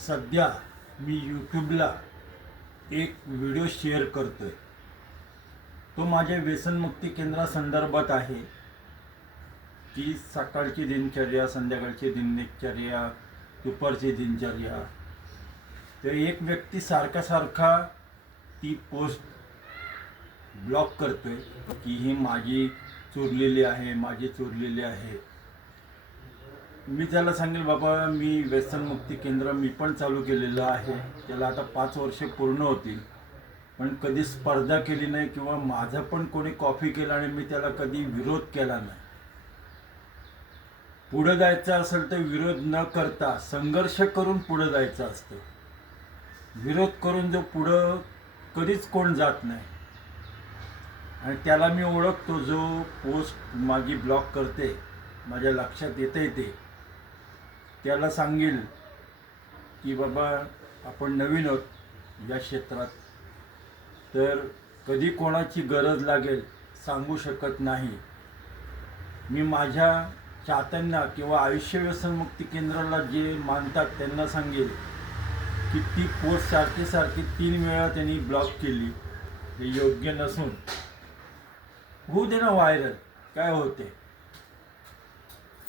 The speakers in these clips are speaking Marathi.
सध्या मी यूट्यूबला एक व्हिडिओ शेअर करतोय. तो माझ्या व्यसनमुक्ती केंद्रासंदर्भात आहे की सकाळची दिनचर्या, संध्याकाळची दिनचर्या, दुपारची दिनचर्या. तर एक व्यक्ती सारखा ती पोस्ट ब्लॉक करतोय की ही माझी चोरलेली आहे. मी त्याला सांगेल, बाबा मी व्यसनमुक्ती केंद्र मी पण चालू केलेलं आहे. त्याला आता 5 वर्षे पूर्ण होतील, पण कधी स्पर्धा केली नाही किंवा माझं पण कोणी कॉपी केला आणि मी त्याला कधी विरोध केला नाही. पुढे जायचं असेल तर विरोध न करता संघर्ष करून पुढे जायचं असतं. विरोध करून जो पुढं कधीच कोण जात नाही. आणि त्याला मी ओळखतो, जो पोस्ट माझी ब्लॉक करते, माझ्या लक्षात येते ते. त्याला सांगेल की बाबा आपण नवीन आहोत या क्षेत्रात, तर कधी कोणाची गरज लागेल सांगू शकत नाही. मी माझ्या चाहत्यांना किंवा आयुष्य व्यसनमुक्ती केंद्राला जे मानतात त्यांना सांगेल की ती पोस्ट सारखी 3 वेळा त्यांनी ब्लॉक केली, हे योग्य नसून. होऊ दे ना व्हायरल, काय होते.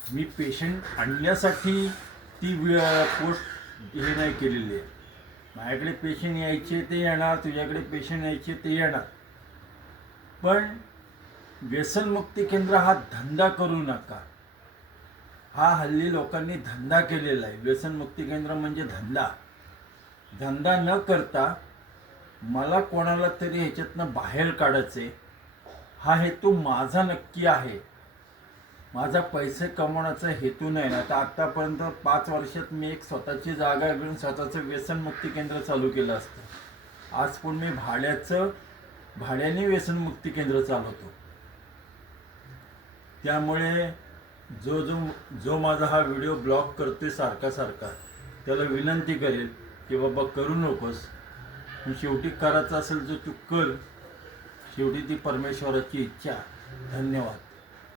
मी पेशंट आणण्यासाठी ती पोस्ट हे नाही केलेली आहे. माझ्याकडे पेशंट यायचे ते येणार, तुझ्याकडे पेशंट यायचे ते येणार. पण व्यसनमुक्ती केंद्र हा धंदा करू नका. हा हल्ली लोकांनी धंदा केलेला आहे. व्यसनमुक्ती केंद्र म्हणजे धंदा न करता मला कोणाला तरी ह्याच्यातनं बाहेर काढायचे, हा हेतू माझा नक्की आहे. माझा पैसे कमवण्याचा हेतू नाही ना. तर आत्तापर्यंत 5 वर्षात मी एक स्वतःची जागा घेऊन स्वतःचं व्यसनमुक्ती केंद्र चालू केलं असतं. आज पण मी भाड्याने व्यसनमुक्ती केंद्र चालवतो. त्यामुळे जो माझा हा व्हिडिओ ब्लॉक करतोय सारखा, त्याला विनंती करेल की बाबा करू नकोस. पण शेवटी करायचं असेल तर तू कर. शेवटी ती परमेश्वराची इच्छा. धन्यवाद.